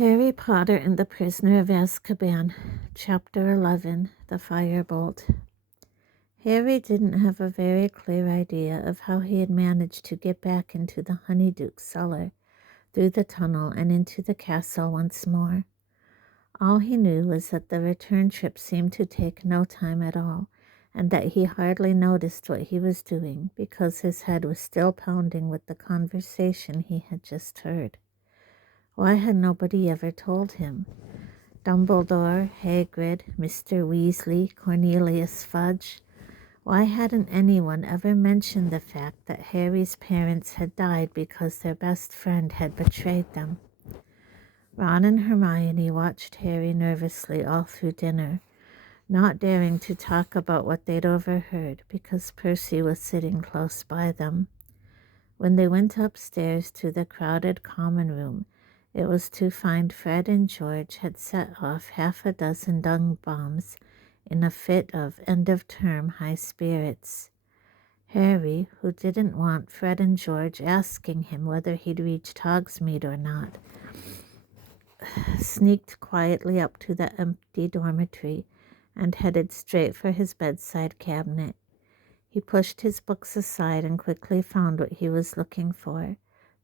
Harry Potter and the Prisoner of Azkaban, Chapter 11, The Firebolt. Harry didn't have a very clear idea of how he had managed to get back into the Honeyduke cellar, through the tunnel, and into the castle once more. All he knew was that the return trip seemed to take no time at all, and that he hardly noticed what he was doing because his head was still pounding with the conversation he had just heard. Why had nobody ever told him? Dumbledore, Hagrid, Mr. Weasley, Cornelius Fudge. Why hadn't anyone ever mentioned the fact that Harry's parents had died because their best friend had betrayed them? Ron and Hermione watched Harry nervously all through dinner, not daring to talk about what they'd overheard because Percy was sitting close by them. When they went upstairs to the crowded common room, it was to find Fred and George had set off half a dozen dung bombs in a fit of end-of-term high spirits. Harry, who didn't want Fred and George asking him whether he'd reached Hogsmeade or not, sneaked quietly up to the empty dormitory and headed straight for his bedside cabinet. He pushed his books aside and quickly found what he was looking for,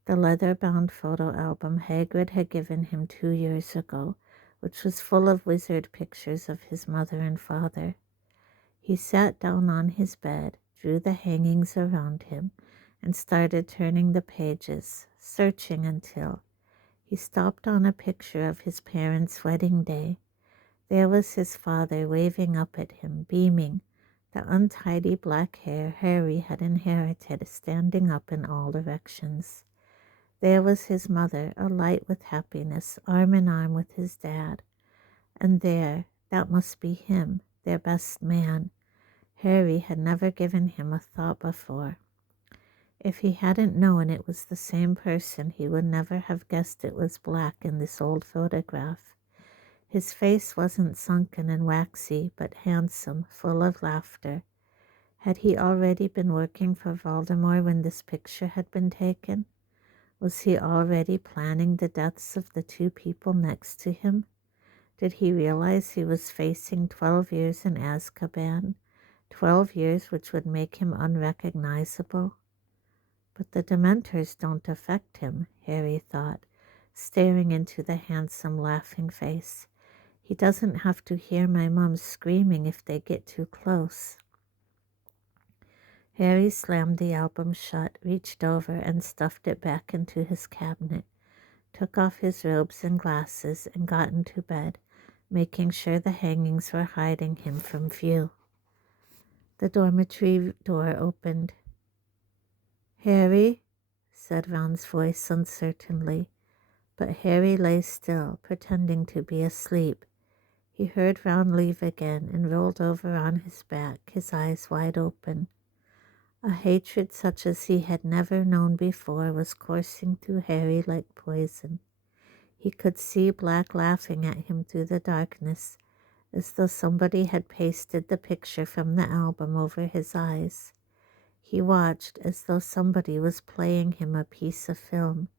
the leather-bound photo album Hagrid had given him 2 years ago, which was full of wizard pictures of his mother and father. He sat down on his bed, drew the hangings around him, and started turning the pages, searching until he stopped on a picture of his parents' wedding day. There was his father waving up at him, beaming, the untidy black hair Harry had inherited standing up in all directions. There was his mother, alight with happiness, arm in arm with his dad. And there, that must be him, their best man. Harry had never given him a thought before. If he hadn't known it was the same person, he would never have guessed it was black in this old photograph. His face wasn't sunken and waxy, but handsome, full of laughter. Had he already been working for Voldemort when this picture had been taken? Was he already planning the deaths of the 2 people next to him? Did he realize he was facing 12 years in Azkaban, 12 years which would make him unrecognizable? But the Dementors don't affect him, Harry thought, staring into the handsome, laughing face. He doesn't have to hear my mom screaming if they get too close. Harry slammed the album shut, reached over and stuffed it back into his cabinet, took off his robes and glasses, and got into bed, making sure the hangings were hiding him from view. The dormitory door opened. "Harry?" said Ron's voice uncertainly, but Harry lay still, pretending to be asleep. He heard Ron leave again and rolled over on his back, his eyes wide open. A hatred such as he had never known before was coursing through Harry like poison. He could see Black laughing at him through the darkness, as though somebody had pasted the picture from the album over his eyes. He watched as though somebody was playing him a piece of film.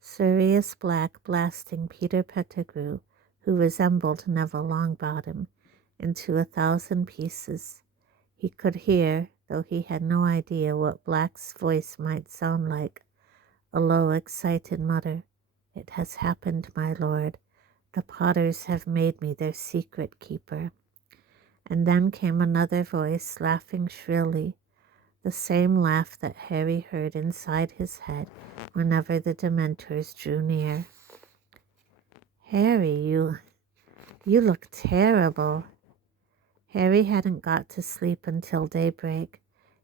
Sirius Black blasting Peter Pettigrew, who resembled Neville Longbottom, into 1,000 pieces. He could hear, though he had no idea what Black's voice might sound like, a low, excited mutter. "It has happened, my lord. The Potters have made me their secret keeper." And then came another voice, laughing shrilly, the same laugh that Harry heard inside his head whenever the Dementors drew near. "Harry, you look terrible." Harry hadn't got to sleep until daybreak.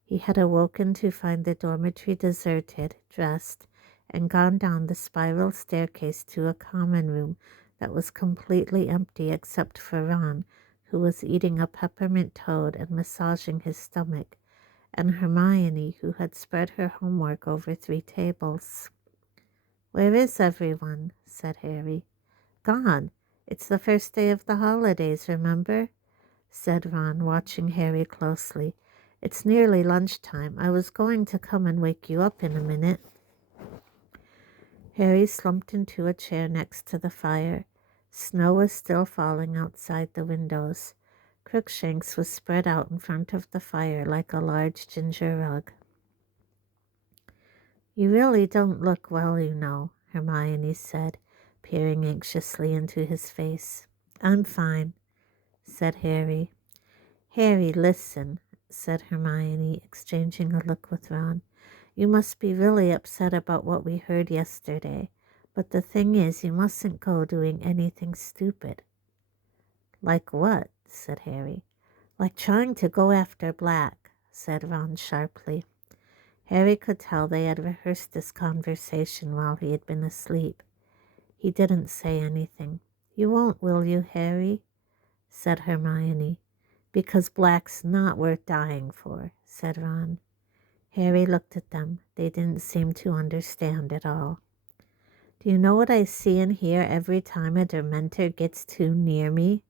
He had awoken to find the dormitory deserted, dressed, and gone down the spiral staircase to a common room that was completely empty except for Ron, who was eating a peppermint toad and massaging his stomach, and Hermione, who had spread her homework over 3 tables. "Where is everyone?" said Harry. "Gone. It's the first day of the holidays, remember?" said Ron, watching Harry closely. "It's nearly lunchtime. I was going to come and wake you up in a minute." Harry slumped into a chair next to the fire. Snow was still falling outside the windows. Crookshanks was spread out in front of the fire like a large ginger rug. "You really don't look well, you know," Hermione said, peering anxiously into his face. "I'm fine," said Harry. "Harry, listen," said Hermione, exchanging a look with Ron. "You must be really upset about what we heard yesterday. But the thing is, you mustn't go doing anything stupid." "Like what?" said Harry. "Like trying to go after Black," said Ron sharply. Harry could tell they had rehearsed this conversation while he had been asleep. He didn't say anything. "You won't, will you, Harry?" said Hermione. "Because Black's not worth dying for," said Ron. Harry looked at them. They didn't seem to understand at all. "Do you know what I see and hear every time a Dementor gets too near me?"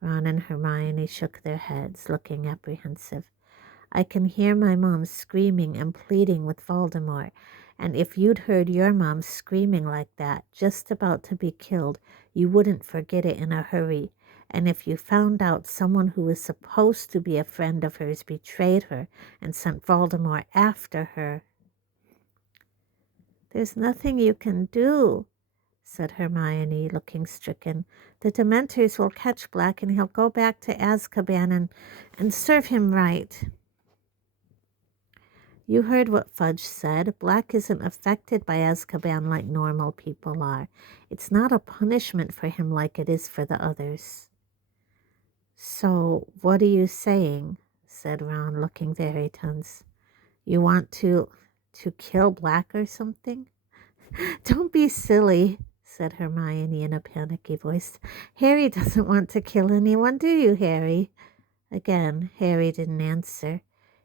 Ron and Hermione shook their heads, looking apprehensive. "I can hear my mom screaming and pleading with Voldemort, and if you'd heard your mom screaming like that, just about to be killed, you wouldn't forget it in a hurry. And if you found out someone who was supposed to be a friend of hers betrayed her and sent Voldemort after her—" "There's nothing you can do," said Hermione, looking stricken. "The Dementors will catch Black and he'll go back to Azkaban and serve him right." "You heard what Fudge said. Black isn't affected by Azkaban like normal people are. It's not a punishment for him like it is for the others." "So what are you saying?" said Ron, looking very tense. "You want to kill Black or something?" "Don't be silly," said Hermione in a panicky voice. "Harry doesn't want to kill anyone, do you, Harry?" Again, Harry didn't answer.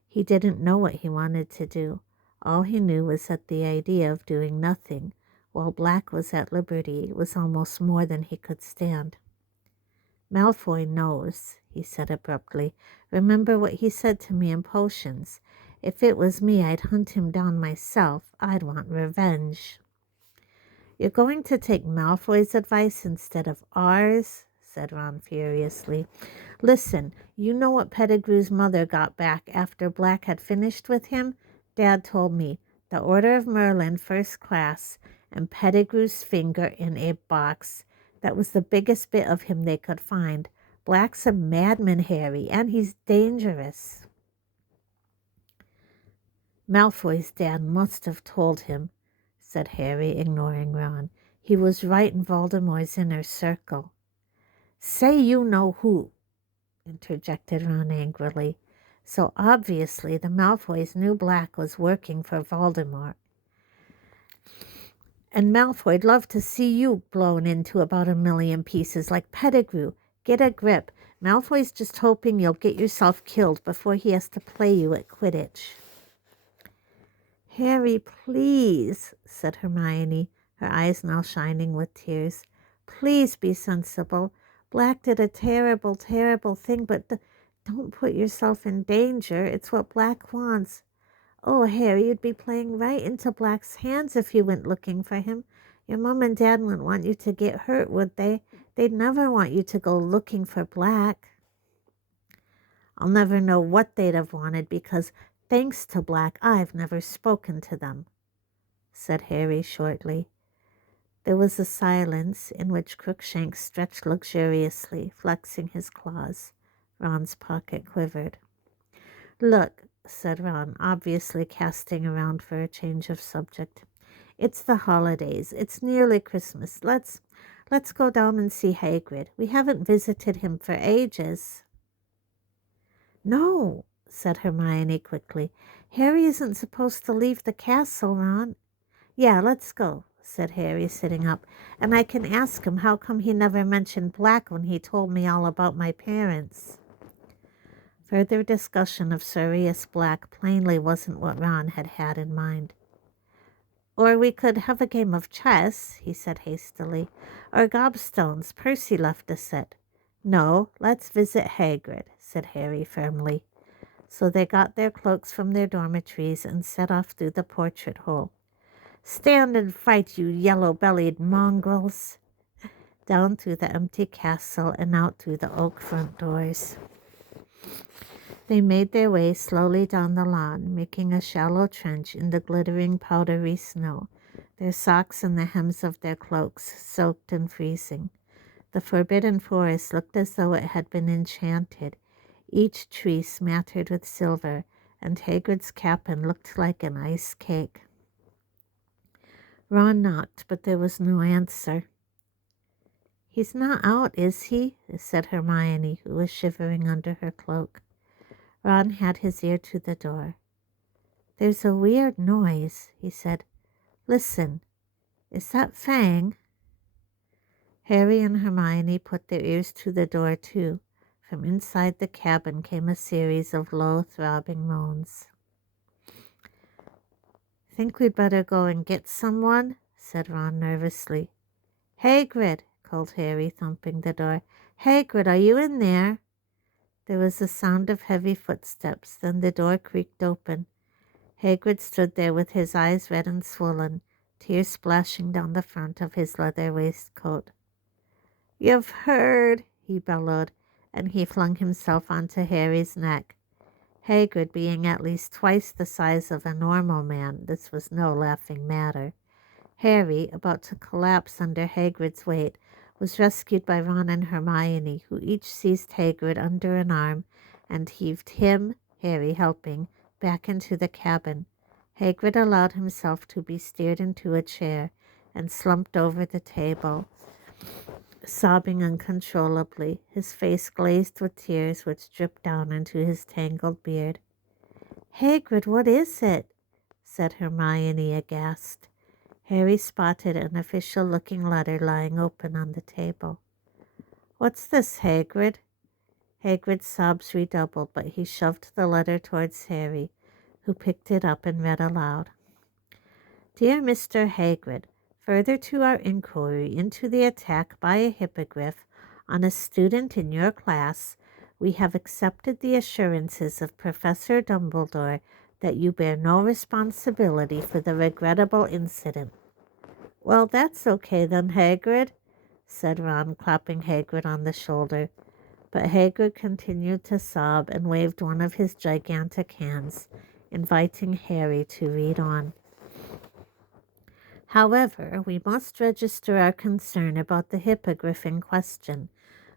He didn't know what he wanted to do. All he knew was that the idea of doing nothing, while Black was at liberty, was almost more than he could stand. "Malfoy knows," he said abruptly. "Remember what he said to me in Potions. If it was me, I'd hunt him down myself. I'd want revenge." "You're going to take Malfoy's advice instead of ours?" said Ron furiously. "Listen, you know what Pettigrew's mother got back after Black had finished with him? Dad told me. The Order of Merlin, first class, and Pettigrew's finger in a box. That was the biggest bit of him they could find. Black's a madman, Harry, and he's dangerous." "Malfoy's dad must have told him," said Harry, ignoring Ron. "He was right in Voldemort's inner circle." "Say you know who," interjected Ron angrily. "So obviously the Malfoys knew Black was working for Voldemort. And Malfoy'd love to see you blown into about 1,000,000 pieces like Pettigrew. Get a grip. Malfoy's just hoping you'll get yourself killed before he has to play you at Quidditch." "Harry, please," said Hermione, her eyes now shining with tears. "Please be sensible. Black did a terrible, terrible thing, but don't put yourself in danger. It's what Black wants. Oh, Harry, you'd be playing right into Black's hands if you went looking for him. Your mom and dad wouldn't want you to get hurt, would they? They'd never want you to go looking for Black." "I'll never know what they'd have wanted because, thanks to Black, I've never spoken to them," said Harry shortly. There was a silence in which Crookshanks stretched luxuriously, flexing his claws. Ron's pocket quivered. "Look," said Ron, obviously casting around for a change of subject. "It's the holidays. It's nearly Christmas. Let's go down and see Hagrid. We haven't visited him for ages." "No," said Hermione quickly. "Harry isn't supposed to leave the castle, Ron." "Yeah, let's go," said Harry, sitting up. "And I can ask him how come he never mentioned Black when he told me all about my parents." Further discussion of Sirius Black plainly wasn't what Ron had had in mind. "Or we could have a game of chess," he said hastily. "Or gobstones. Percy left a set." "No, let's visit Hagrid," said Harry firmly. So they got their cloaks from their dormitories and set off through the portrait hole. Stand and fight, you yellow-bellied mongrels! Down through the empty castle and out through the oak front doors. They made their way slowly down the lawn, making a shallow trench in the glittering powdery snow, their socks and the hems of their cloaks soaked and freezing. The forbidden forest looked as though it had been enchanted, each tree smattered with silver, and Hagrid's cabin looked like an ice cake. Ron knocked, but there was no answer. "He's not out, is he?" said Hermione, who was shivering under her cloak. Ron had his ear to the door. "There's a weird noise," he said. "Listen, is that Fang?" Harry and Hermione put their ears to the door, too. From inside the cabin came a series of low, throbbing moans. "Think we'd better go and get someone?" said Ron nervously. "Hagrid!" called Harry, thumping the door. "Hagrid, are you in there?" There was a sound of heavy footsteps, then the door creaked open. Hagrid stood there with his eyes red and swollen, tears splashing down the front of his leather waistcoat. "You've heard," he bellowed, and he flung himself onto Harry's neck. Hagrid being at least twice the size of a normal man, this was no laughing matter. Harry, about to collapse under Hagrid's weight, was rescued by Ron and Hermione, who each seized Hagrid under an arm and heaved him, Harry helping, back into the cabin. Hagrid allowed himself to be steered into a chair and slumped over the table, sobbing uncontrollably, his face glazed with tears which dripped down into his tangled beard. "Hagrid, what is it?" said Hermione, aghast. Harry spotted an official-looking letter lying open on the table. "What's this, Hagrid?" Hagrid's sobs redoubled, but he shoved the letter towards Harry, who picked it up and read aloud. "Dear Mr. Hagrid, further to our inquiry into the attack by a hippogriff on a student in your class, we have accepted the assurances of Professor Dumbledore that you bear no responsibility for the regrettable incident." "Well, that's okay then, Hagrid," said Ron, clapping Hagrid on the shoulder. But Hagrid continued to sob and waved one of his gigantic hands, inviting Harry to read on. "However, we must register our concern about the hippogriff in question.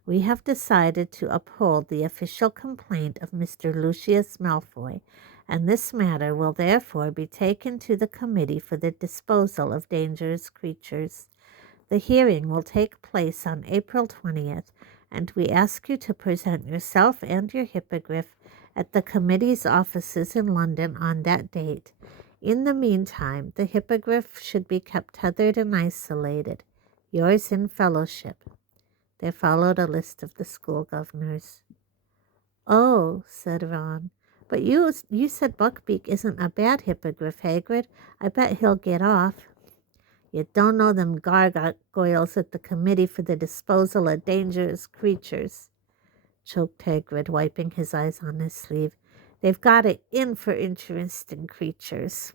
We have decided to uphold the official complaint of Mr. Lucius Malfoy, and this matter will therefore be taken to the Committee for the Disposal of Dangerous Creatures. The hearing will take place on April 20th, and we ask you to present yourself and your hippogriff at the committee's offices in London on that date. In the meantime, the hippogriff should be kept tethered and isolated. Yours in fellowship." There followed a list of the school governors. "Oh," said Ron, "but you said Buckbeak isn't a bad hippogriff, Hagrid. I bet he'll get off." "You don't know them gargoyles at the Committee for the Disposal of Dangerous Creatures," choked Hagrid, wiping his eyes on his sleeve. "They've got it in for interesting creatures."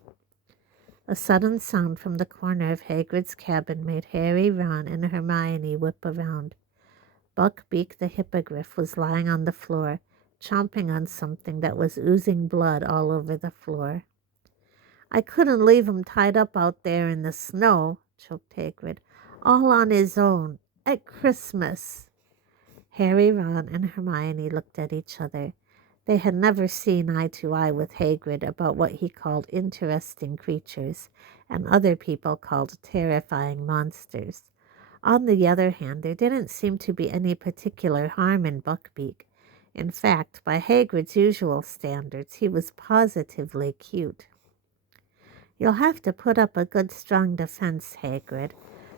A sudden sound from the corner of Hagrid's cabin made Harry, Ron, and Hermione whip around. Buckbeak the hippogriff was lying on the floor, chomping on something that was oozing blood all over the floor. "I couldn't leave him tied up out there in the snow," choked Hagrid, "all on his own, at Christmas." Harry, Ron, and Hermione looked at each other. They had never seen eye to eye with Hagrid about what he called interesting creatures, and other people called terrifying monsters. On the other hand, there didn't seem to be any particular harm in Buckbeak. In fact, by Hagrid's usual standards, he was positively cute. "You'll have to put up a good strong defense, Hagrid,"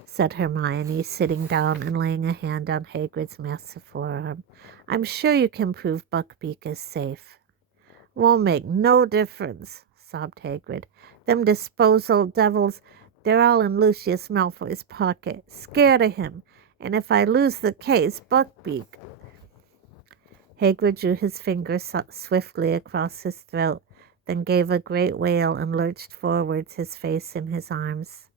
said Hermione, sitting down and laying a hand on Hagrid's massive forearm. "I'm sure you can prove Buckbeak is safe." "Won't make no difference," sobbed Hagrid. "Them disposal devils, they're all in Lucius Malfoy's pocket, scared of him, and if I lose the case, Buckbeak—" Hagrid drew his finger swiftly across his throat, then gave a great wail and lurched forwards, his face in his arms.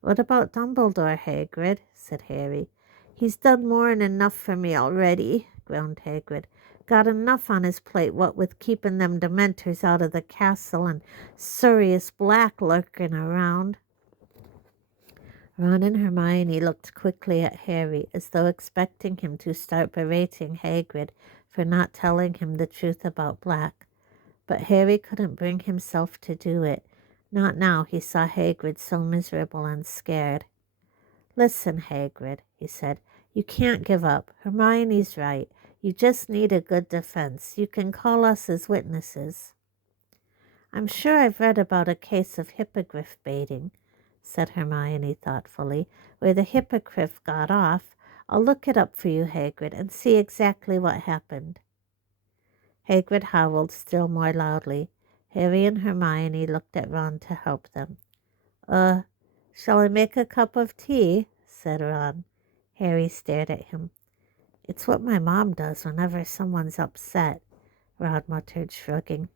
"What about Dumbledore, Hagrid?" said Harry. "He's done more'n enough for me already," groaned Hagrid. "Got enough on his plate, what with keeping them Dementors out of the castle and Sirius Black lurking around." Ron and Hermione looked quickly at Harry, as though expecting him to start berating Hagrid for not telling him the truth about Black. But Harry couldn't bring himself to do it. Not now he saw Hagrid so miserable and scared. "Listen, Hagrid," he said. "You can't give up. Hermione's right. You just need a good defense. You can call us as witnesses." "I'm sure I've read about a case of hippogriff baiting," said Hermione thoughtfully, "where the hippogriff got off. I'll look it up for you, Hagrid, and see exactly what happened." Hagrid howled still more loudly. Harry and Hermione looked at Ron to help them. Shall I make a cup of tea?" said Ron. Harry stared at him. "It's what my mom does whenever someone's upset," Ron muttered, shrugging.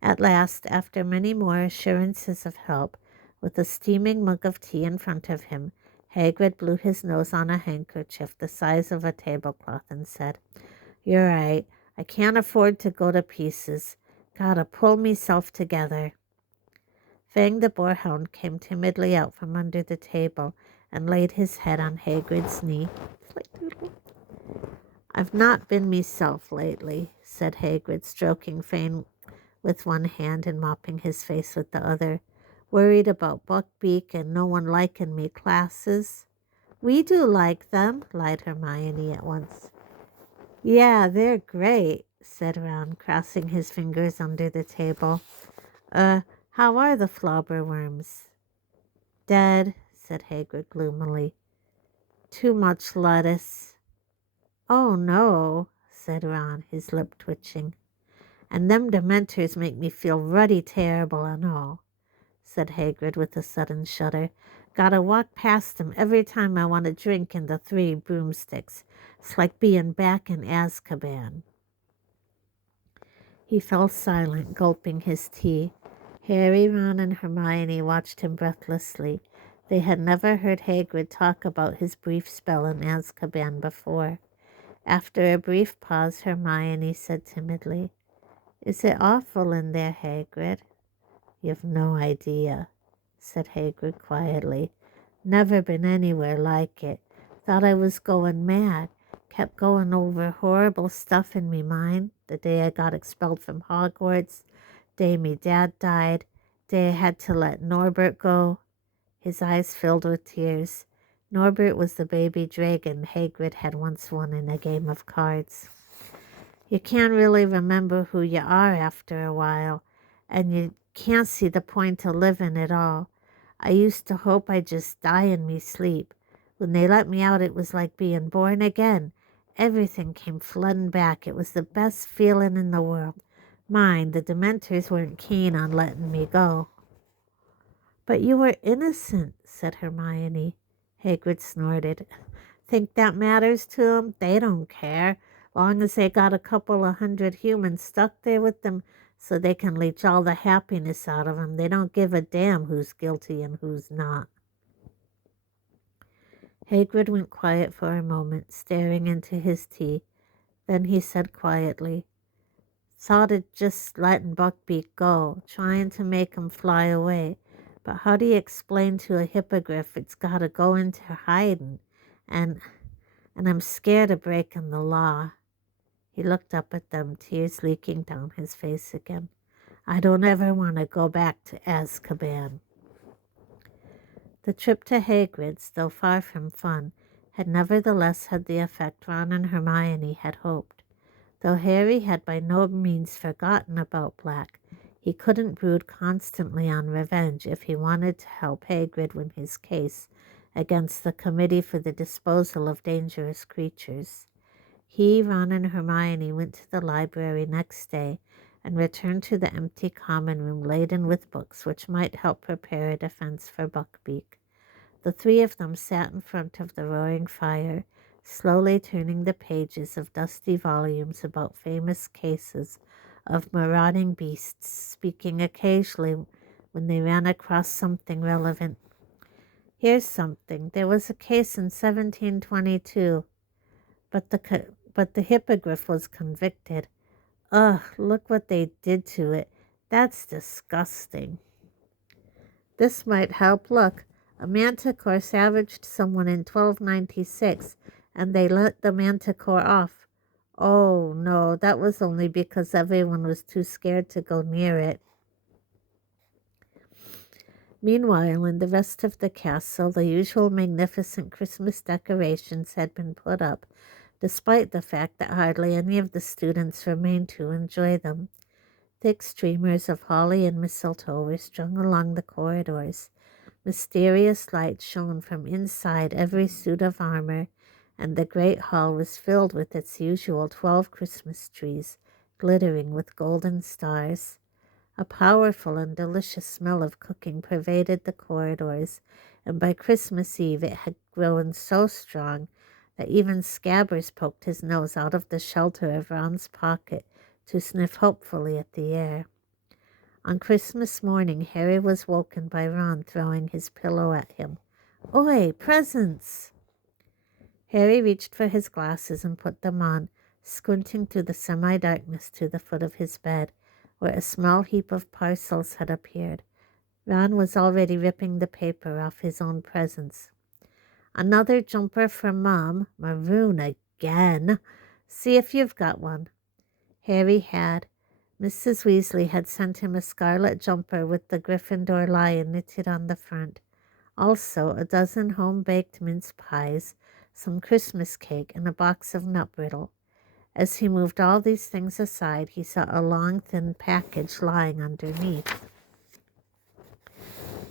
At last, after many more assurances of help, with a steaming mug of tea in front of him, Hagrid blew his nose on a handkerchief the size of a tablecloth and said, "You're right. I can't afford to go to pieces. Gotta pull meself together." Fang the boarhound came timidly out from under the table and laid his head on Hagrid's knee. "I've not been meself lately," said Hagrid, stroking Fang with one hand and mopping his face with the other. "Worried about Buckbeak and no one liking me classes." "We do like them," lied Hermione at once. "Yeah, they're great," said Ron, crossing his fingers under the table. How are the flobberworms?" "Dead," said Hagrid gloomily. "Too much lettuce." "Oh, no," said Ron, his lip twitching. "And them Dementors make me feel ruddy terrible and all," said Hagrid with a sudden shudder. "Gotta walk past 'em every time I want a drink in the Three Broomsticks. It's like being back in Azkaban." He fell silent, gulping his tea. Harry, Ron, and Hermione watched him breathlessly. They had never heard Hagrid talk about his brief spell in Azkaban before. After a brief pause, Hermione said timidly, "Is it awful in there, Hagrid?" "You've no idea," said Hagrid quietly. "Never been anywhere like it. Thought I was going mad. Kept going over horrible stuff in me mind. The day I got expelled from Hogwarts. Day me dad died. Day I had to let Norbert go." His eyes filled with tears. Norbert was the baby dragon Hagrid had once won in a game of cards. "You can't really remember who you are after a while, and you can't see the point of living at all. I used to hope I'd just die in me sleep. When they let me out, it was like being born again. Everything came flooding back. It was the best feeling in the world. Mind, the Dementors weren't keen on letting me go." "But you were innocent," said Hermione. Hagrid snorted. "Think that matters to 'em? They don't care. Long as they got a couple of hundred humans stuck there with them so they can leech all the happiness out of 'em, they don't give a damn who's guilty and who's not." Hagrid went quiet for a moment, staring into his tea. Then he said quietly, "Thought of just letting Buckbeak go, trying to make him fly away. But how do you explain to a hippogriff it's got to go into hiding? And I'm scared of breaking the law." He looked up at them, tears leaking down his face again. "I don't ever want to go back to Azkaban." The trip to Hagrid's, though far from fun, had nevertheless had the effect Ron and Hermione had hoped. Though Harry had by no means forgotten about Black, he couldn't brood constantly on revenge if he wanted to help Hagrid win his case against the Committee for the Disposal of Dangerous Creatures. He, Ron, and Hermione went to the library next day and returned to the empty common room laden with books which might help prepare a defense for Buckbeak. The three of them sat in front of the roaring fire, slowly turning the pages of dusty volumes about famous cases of marauding beasts, speaking occasionally when they ran across something relevant. Here's something. There was a case in 1722, but the hippogriff was convicted. Ugh, look what they did to it. That's disgusting. This might help. Look, a manticore savaged someone in 1296, and they let the manticore off. Oh, no, that was only because everyone was too scared to go near it. Meanwhile, in the rest of the castle, the usual magnificent Christmas decorations had been put up, despite the fact that hardly any of the students remained to enjoy them. Thick streamers of holly and mistletoe were strung along the corridors. Mysterious lights shone from inside every suit of armor, and the great hall was filled with its usual 12 Christmas trees, glittering with golden stars. A powerful and delicious smell of cooking pervaded the corridors, and by Christmas Eve it had grown so strong that even Scabbers poked his nose out of the shelter of Ron's pocket to sniff hopefully at the air. On Christmas morning, Harry was woken by Ron throwing his pillow at him. "Oi, presents!" Harry reached for his glasses and put them on, squinting through the semi-darkness to the foot of his bed, where a small heap of parcels had appeared. Ron was already ripping the paper off his own presents. "Another jumper for Mom. Maroon again. See if you've got one." Harry had. Mrs. Weasley had sent him a scarlet jumper with the Gryffindor lion knitted on the front. Also, a dozen home-baked mince pies, some Christmas cake, and a box of nut brittle. As he moved all these things aside, he saw a long, thin package lying underneath.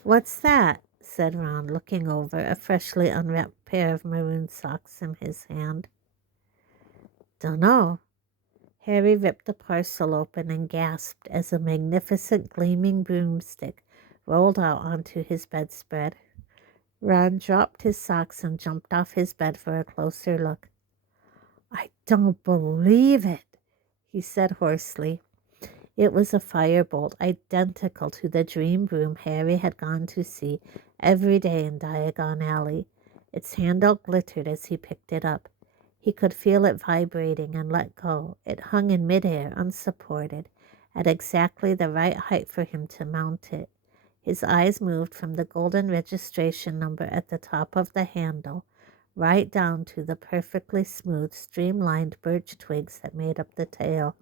"What's that?" said Ron, looking over, a freshly unwrapped pair of maroon socks in his hand. "Dunno." Harry ripped the parcel open and gasped as a magnificent gleaming broomstick rolled out onto his bedspread. Ron dropped his socks and jumped off his bed for a closer look. "I don't believe it," he said hoarsely. It was a firebolt, identical to the dream broom Harry had gone to see every day in Diagon Alley. Its handle glittered as he picked it up. He could feel it vibrating and let go. It hung in midair, unsupported, at exactly the right height for him to mount it. His eyes moved from the golden registration number at the top of the handle right down to the perfectly smooth, streamlined birch twigs that made up the tail.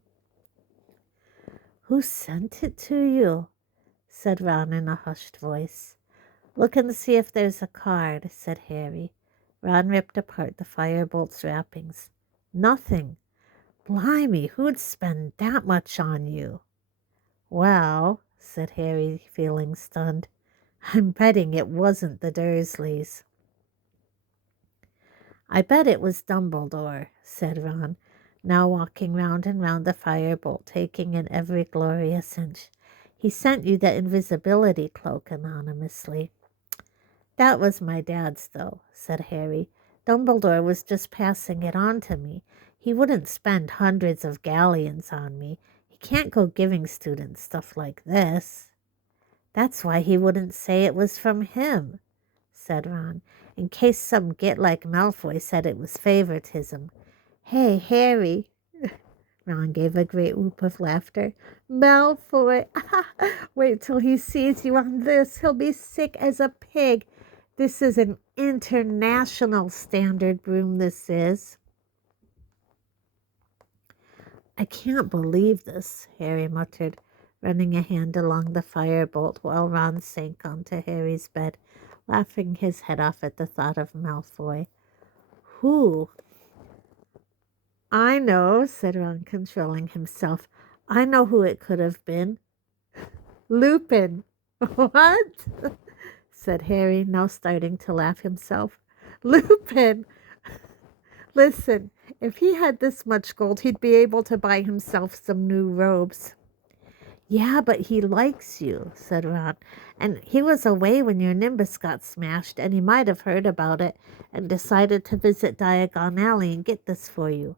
"Who sent it to you?" said Ron in a hushed voice. "Look and see if there's a card," said Harry. Ron ripped apart the firebolt's wrappings. "Nothing." "Blimey, who'd spend that much on you?" "Well," said Harry, feeling stunned, "I'm betting it wasn't the Dursleys." "I bet it was Dumbledore," said Ron, now walking round and round the firebolt, taking in every glorious inch. "He sent you the invisibility cloak anonymously." "That was my dad's, though," said Harry. "Dumbledore was just passing it on to me. He wouldn't spend hundreds of galleons on me. He can't go giving students stuff like this." "That's why he wouldn't say it was from him," said Ron, "in case some git like Malfoy said it was favoritism." "Hey, Harry!" Ron gave a great whoop of laughter. "Malfoy! Wait till he sees you on this. He'll be sick as a pig. This is an international standard broom, this is." "I can't believe this," Harry muttered, running a hand along the firebolt while Ron sank onto Harry's bed, laughing his head off at the thought of Malfoy. "Who?" "I know," said Ron, controlling himself. "I know who it could have been. Lupin." "What?" said Harry, now starting to laugh himself. "Lupin! Listen, if he had this much gold, he'd be able to buy himself some new robes." "Yeah, but he likes you," said Ron. "And he was away when your Nimbus got smashed, and he might have heard about it and decided to visit Diagon Alley and get this for you."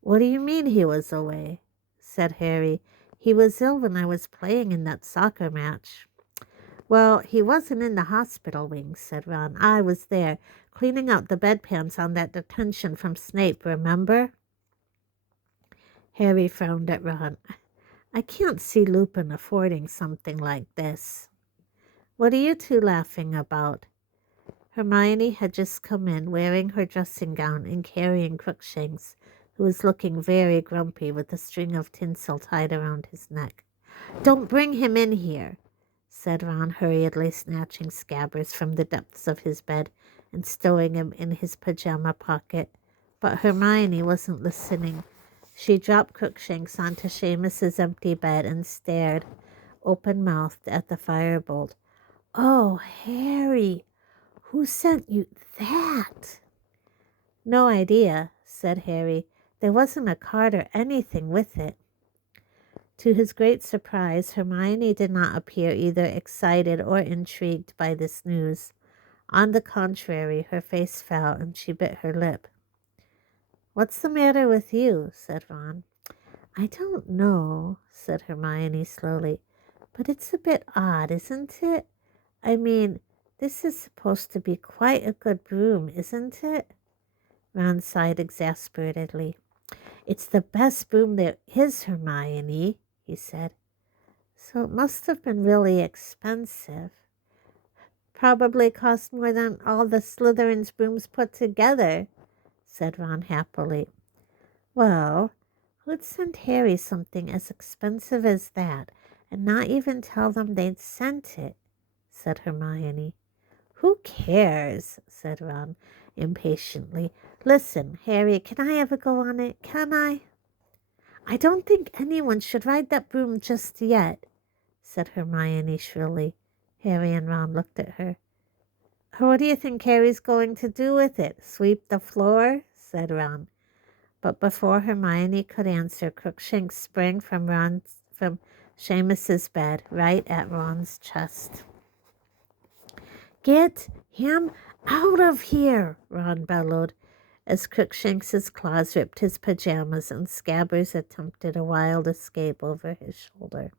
"What do you mean he was away?" said Harry. "He was ill when I was playing in that soccer match." "Well, he wasn't in the hospital wing," said Ron. "I was there, cleaning out the bedpans on that detention from Snape, remember?" Harry frowned at Ron. "I can't see Lupin affording something like this." "What are you two laughing about?" Hermione had just come in, wearing her dressing gown and carrying Crookshanks, who was looking very grumpy with a string of tinsel tied around his neck. "Don't bring him in here," said Ron, hurriedly snatching Scabbers from the depths of his bed and stowing him in his pajama pocket. But Hermione wasn't listening. She dropped Crookshanks onto Seamus's empty bed and stared, open-mouthed, at the firebolt. "Oh, Harry, who sent you that?" "No idea," said Harry. "There wasn't a card or anything with it." To his great surprise, Hermione did not appear either excited or intrigued by this news. On the contrary, her face fell and she bit her lip. "What's the matter with you?" said Ron. "I don't know," said Hermione slowly, "but it's a bit odd, isn't it? I mean, this is supposed to be quite a good broom, isn't it?" Ron sighed exasperatedly. "It's the best broom there is, Hermione," he said. "So it must have been really expensive." "Probably cost more than all the Slytherin's brooms put together," said Ron happily. "Well, who'd send Harry something as expensive as that and not even tell them they'd sent it?" said Hermione. "Who cares?" said Ron impatiently. "Listen, Harry, can I ever go on it? Can I?" "I don't think anyone should ride that broom just yet," said Hermione shrilly. Harry and Ron looked at her. "What do you think Harry's going to do with it? Sweep the floor?" said Ron. But before Hermione could answer, Crookshanks sprang from Seamus's bed right at Ron's chest. "Get him out of here!" Ron bellowed, as Crookshanks's claws ripped his pajamas and Scabbers attempted a wild escape over his shoulder.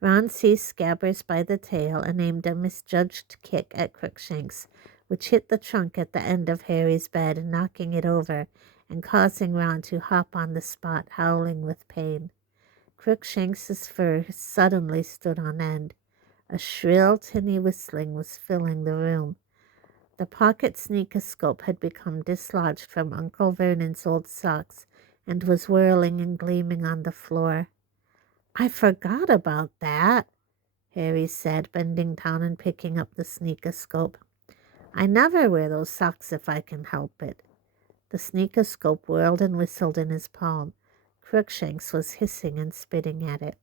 Ron seized Scabbers by the tail and aimed a misjudged kick at Crookshanks, which hit the trunk at the end of Harry's bed, knocking it over and causing Ron to hop on the spot, howling with pain. Crookshanks's fur suddenly stood on end. A shrill, tinny whistling was filling the room. The pocket sneakoscope had become dislodged from Uncle Vernon's old socks and was whirling and gleaming on the floor. "I forgot about that," Harry said, bending down and picking up the sneakoscope. "I never wear those socks if I can help it." The sneakoscope whirled and whistled in his palm. Crookshanks was hissing and spitting at it.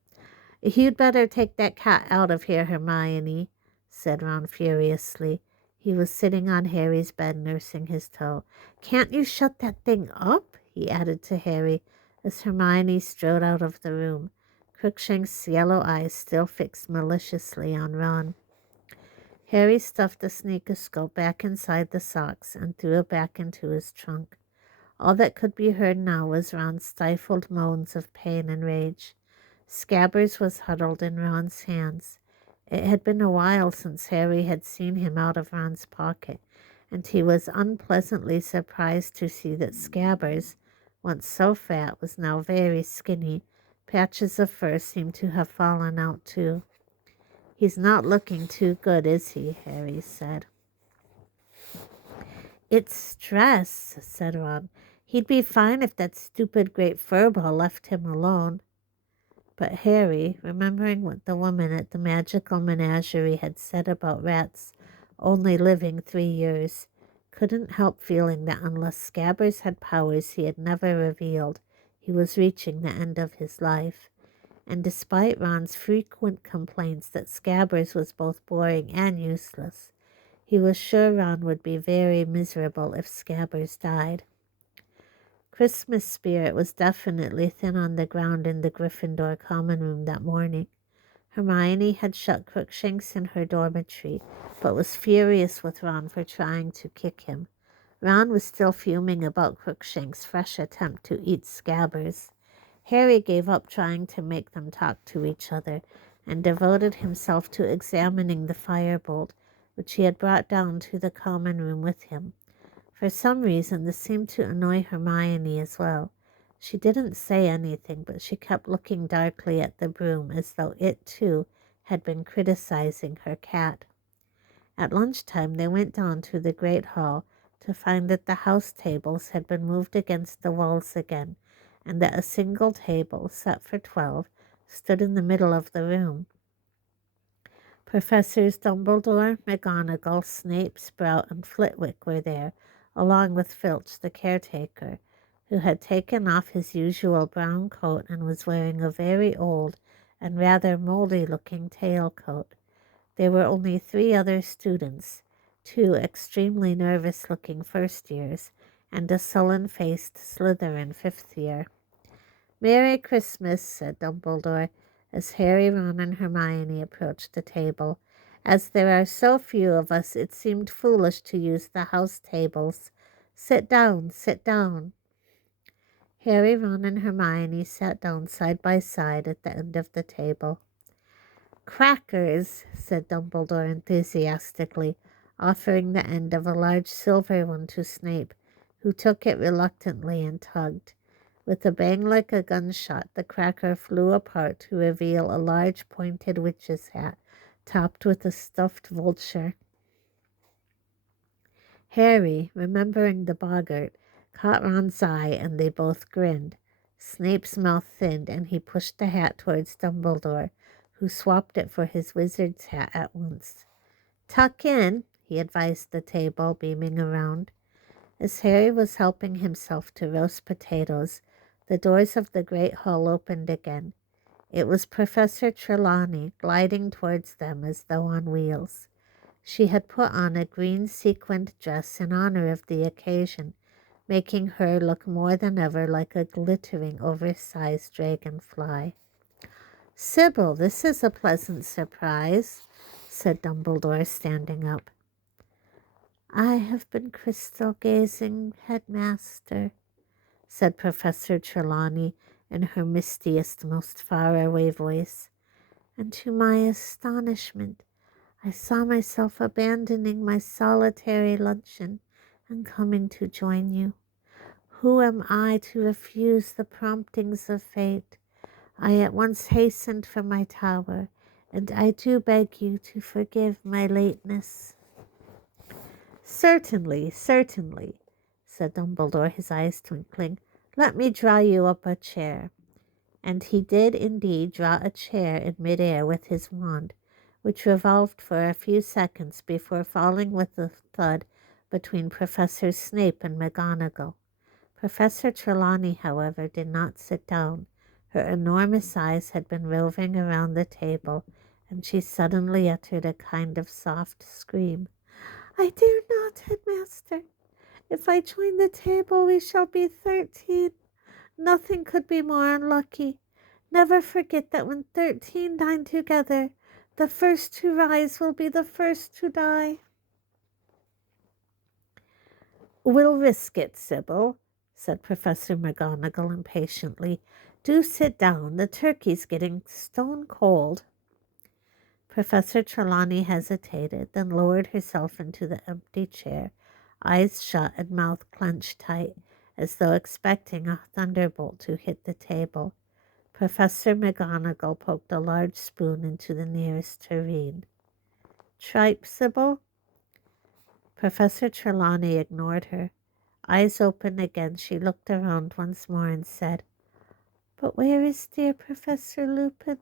"You'd better take that cat out of here, Hermione," said Ron furiously. He was sitting on Harry's bed, nursing his toe. "Can't you shut that thing up?" he added to Harry, as Hermione strode out of the room, Crookshanks' yellow eyes still fixed maliciously on Ron. Harry stuffed the sneakoscope back inside the socks and threw it back into his trunk. All that could be heard now was Ron's stifled moans of pain and rage. Scabbers was huddled in Ron's hands. It had been a while since Harry had seen him out of Ron's pocket, and he was unpleasantly surprised to see that Scabbers, once so fat, was now very skinny. Patches of fur seemed to have fallen out too. "He's not looking too good, is he?" Harry said. "It's stress," said Ron. "He'd be fine if that stupid great furball left him alone." But Harry, remembering what the woman at the magical menagerie had said about rats only living 3 years, couldn't help feeling that unless Scabbers had powers he had never revealed, he was reaching the end of his life. And despite Ron's frequent complaints that Scabbers was both boring and useless, he was sure Ron would be very miserable if Scabbers died. Christmas spirit was definitely thin on the ground in the Gryffindor common room that morning. Hermione had shut Crookshanks in her dormitory, but was furious with Ron for trying to kick him. Ron was still fuming about Crookshanks' fresh attempt to eat Scabbers. Harry gave up trying to make them talk to each other and devoted himself to examining the firebolt, which he had brought down to the common room with him. For some reason this seemed to annoy Hermione as well. She didn't say anything, but she kept looking darkly at the broom as though it, too, had been criticizing her cat. At lunchtime they went down to the great hall to find that the house tables had been moved against the walls again, and that a single table, set for 12, stood in the middle of the room. Professors Dumbledore, McGonagall, Snape, Sprout, and Flitwick were there, along with Filch, the caretaker, who had taken off his usual brown coat and was wearing a very old and rather mouldy-looking tailcoat. There were only 3 other students, 2 extremely nervous-looking first-years, and a sullen-faced Slytherin 5th year. "Merry Christmas," said Dumbledore, as Harry, Ron, and Hermione approached the table. "As there are so few of us, it seemed foolish to use the house tables. Sit down, sit down." Harry, Ron, and Hermione sat down side by side at the end of the table. "Crackers," said Dumbledore enthusiastically, offering the end of a large silver one to Snape, who took it reluctantly and tugged. With a bang like a gunshot, the cracker flew apart to reveal a large pointed witch's hat, topped with a stuffed vulture. Harry, remembering the boggart, caught Ron's eye, and they both grinned. Snape's mouth thinned, and he pushed the hat towards Dumbledore, who swapped it for his wizard's hat at once. "Tuck in," he advised the table, beaming around. As Harry was helping himself to roast potatoes, the doors of the great hall opened again. It was Professor Trelawney, gliding towards them as though on wheels. She had put on a green sequined dress in honor of the occasion, making her look more than ever like a glittering, oversized dragonfly. "Sybil, this is a pleasant surprise," said Dumbledore, standing up. "I have been crystal gazing, headmaster," said Professor Trelawney in her mistiest, most far-away voice, "and to my astonishment I saw myself abandoning my solitary luncheon and coming to join you. Who am I to refuse the promptings of fate? I at once hastened from my tower, and I do beg you to forgive my lateness." "Certainly, certainly," said Dumbledore, his eyes twinkling. "Let me draw you up a chair." And he did indeed draw a chair in mid-air with his wand, which revolved for a few seconds before falling with a thud between Professors Snape and McGonagall. Professor Trelawney, however, did not sit down. Her enormous eyes had been roving around the table, and she suddenly uttered a kind of soft scream. "I dare not, headmaster. If I join the table we shall be 13. Nothing could be more unlucky. Never forget that when 13 dine together, the first to rise will be the first to die." "We'll risk it, Sybil," said Professor McGonagall impatiently. "Do sit down. The turkey's getting stone cold." Professor Trelawney hesitated, then lowered herself into the empty chair, eyes shut and mouth clenched tight, as though expecting a thunderbolt to hit the table. Professor McGonagall poked a large spoon into the nearest tureen. "Tripe, Sybil?" Professor Trelawney ignored her. Eyes open again, she looked around once more and said, "But where is dear Professor Lupin?"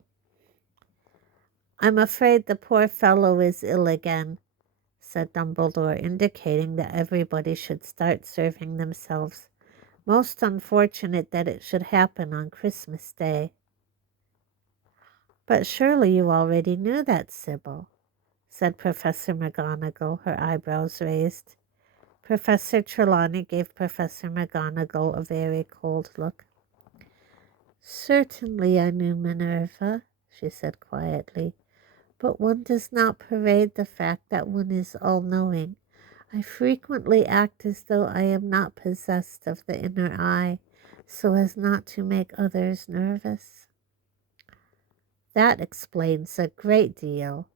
"I'm afraid the poor fellow is ill again," said Dumbledore, indicating that everybody should start serving themselves. "Most unfortunate that it should happen on Christmas Day." "But surely you already knew that, Sybil," said Professor McGonagall, her eyebrows raised. Professor Trelawney gave Professor McGonagall a very cold look. "Certainly I knew, Minerva," she said quietly, "but one does not parade the fact that one is all-knowing. I frequently act as though I am not possessed of the inner eye, so as not to make others nervous. That explains a great deal,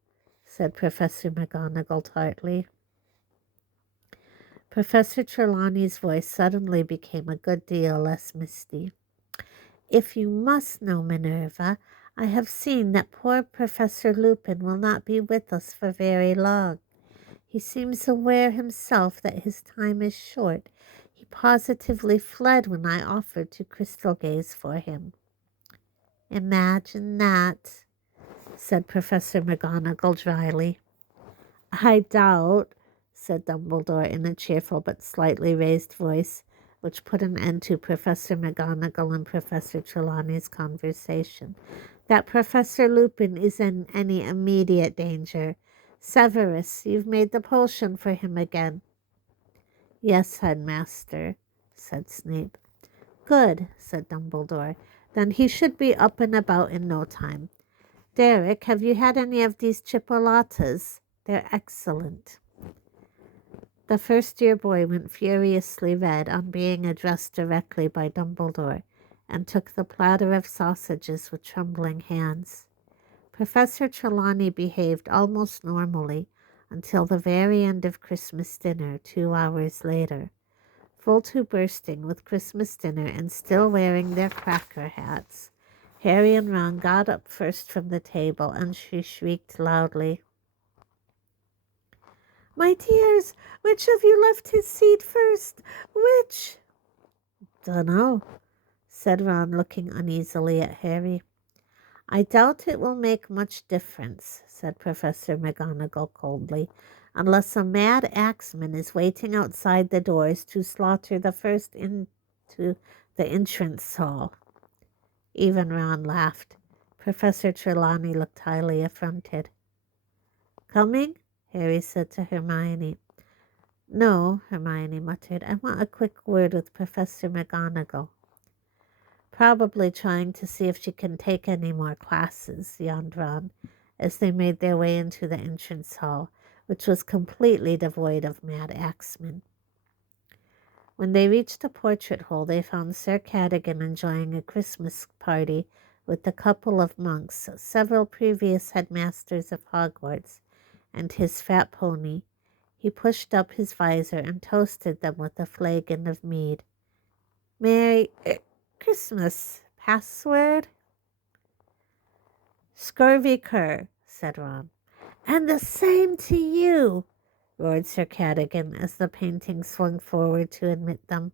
said Professor McGonagall tartly. Professor Trelawney's voice suddenly became a good deal less misty. If you must know, Minerva, I have seen that poor Professor Lupin will not be with us for very long. He seems aware himself that his time is short. He positively fled when I offered to crystal gaze for him. Imagine that, said Professor McGonagall dryly. I doubt, said Dumbledore in a cheerful but slightly raised voice, which put an end to Professor McGonagall and Professor Trelawney's conversation, that Professor Lupin is in any immediate danger. Severus, you've made the potion for him again. Yes, headmaster, said Snape. Good, said Dumbledore. Then he should be up and about in no time. Derek, have you had any of these chipolatas? They're excellent. The first-year boy went furiously red on being addressed directly by Dumbledore, and took the platter of sausages with trembling hands. Professor Trelawney behaved almost normally until the very end of Christmas dinner 2 hours later. Full to bursting with Christmas dinner and still wearing their cracker hats, Harry and Ron got up first from the table, and she shrieked loudly, My dears, which of you left his seat first? Which? Dunno, said Ron, looking uneasily at Harry. I doubt it will make much difference, said Professor McGonagall coldly, unless a mad axeman is waiting outside the doors to slaughter the first into the entrance hall. Even Ron laughed. Professor Trelawney looked highly affronted. Coming? Harry said to Hermione. No, Hermione muttered. I want a quick word with Professor McGonagall. Probably trying to see if she can take any more classes, yawned Ron, as they made their way into the entrance hall, which was completely devoid of mad axemen. When they reached the portrait hole, they found Sir Cadogan enjoying a Christmas party with a couple of monks, several previous headmasters of Hogwarts, and his fat pony. He pushed up his visor and toasted them with a flagon of mead. Merry Christmas. Password? Scurvy cur, said Ron. And the same to you, roared Sir Cadogan as the painting swung forward to admit them.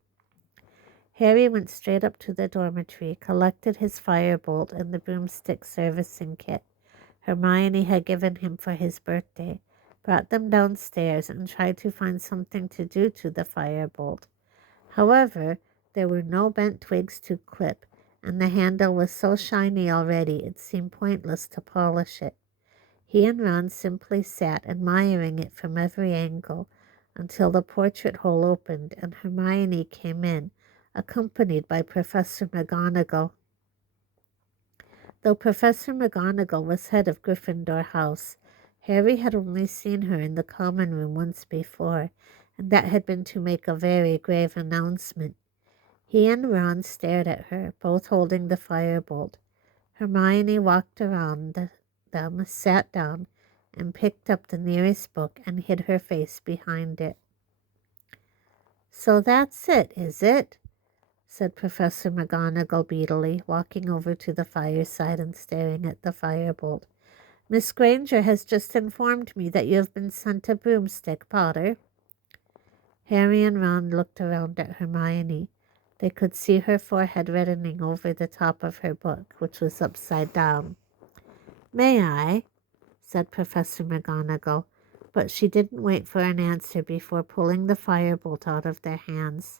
Harry went straight up to the dormitory, collected his firebolt and the broomstick servicing kit Hermione had given him for his birthday, brought them downstairs, and tried to find something to do to the firebolt. However, there were no bent twigs to clip, and the handle was so shiny already it seemed pointless to polish it. He and Ron simply sat admiring it from every angle until the portrait hole opened and Hermione came in, accompanied by Professor McGonagall. Though Professor McGonagall was head of Gryffindor House, Harry had only seen her in the common room once before, and that had been to make a very grave announcement. He and Ron stared at her, both holding the firebolt. Hermione walked around them, sat down, and picked up the nearest book and hid her face behind it. So that's it, is it? Said Professor McGonagall beadily, walking over to the fireside and staring at the firebolt. Miss Granger has just informed me that you have been sent a broomstick, Potter. Harry and Ron looked around at Hermione. They could see her forehead reddening over the top of her book, which was upside down. May I? Said Professor McGonagall, but she didn't wait for an answer before pulling the firebolt out of their hands.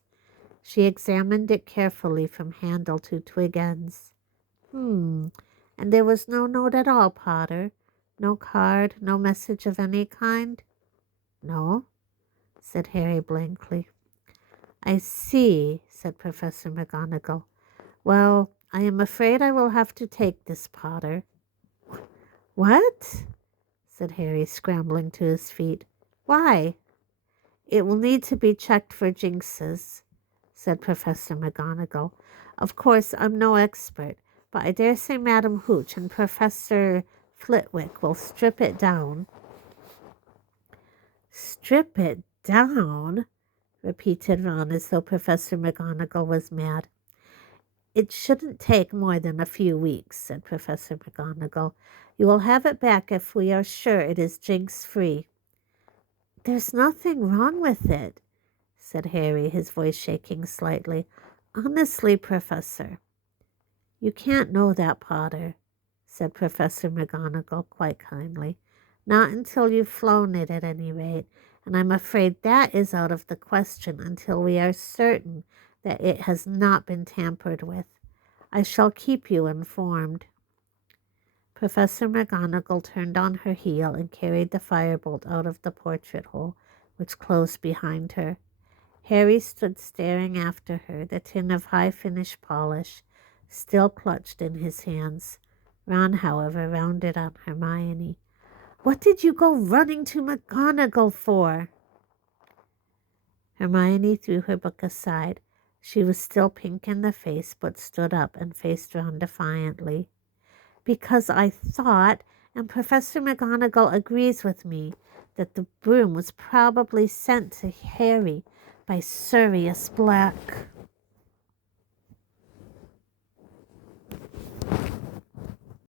She examined it carefully from handle to twig ends. And there was no note at all, Potter? No card, no message of any kind? No, said Harry blankly. I see, said Professor McGonagall. Well, I am afraid I will have to take this, Potter. What? Said Harry, scrambling to his feet. Why? It will need to be checked for jinxes, said Professor McGonagall. "Of course, I'm no expert, but I dare say Madam Hooch and Professor Flitwick will strip it down." "Strip it down?" repeated Ron, as though Professor McGonagall was mad. "It shouldn't take more than a few weeks," said Professor McGonagall. "You will have it back if we are sure it is jinx-free." "There's nothing wrong with it," said Harry, his voice shaking slightly. "Honestly, Professor." "You can't know that, Potter," said Professor McGonagall quite kindly. "Not until you've flown it, at any rate, and I'm afraid that is out of the question until we are certain that it has not been tampered with. I shall keep you informed." Professor McGonagall turned on her heel and carried the firebolt out of the portrait hole, which closed behind her. Harry stood staring after her, the tin of high-finish polish still clutched in his hands. Ron, however, rounded on Hermione. "What did you go running to McGonagall for?" Hermione threw her book aside. She was still pink in the face, but stood up and faced Ron defiantly. "Because I thought, and Professor McGonagall agrees with me, that the broom was probably sent to Harry by Sirius Black."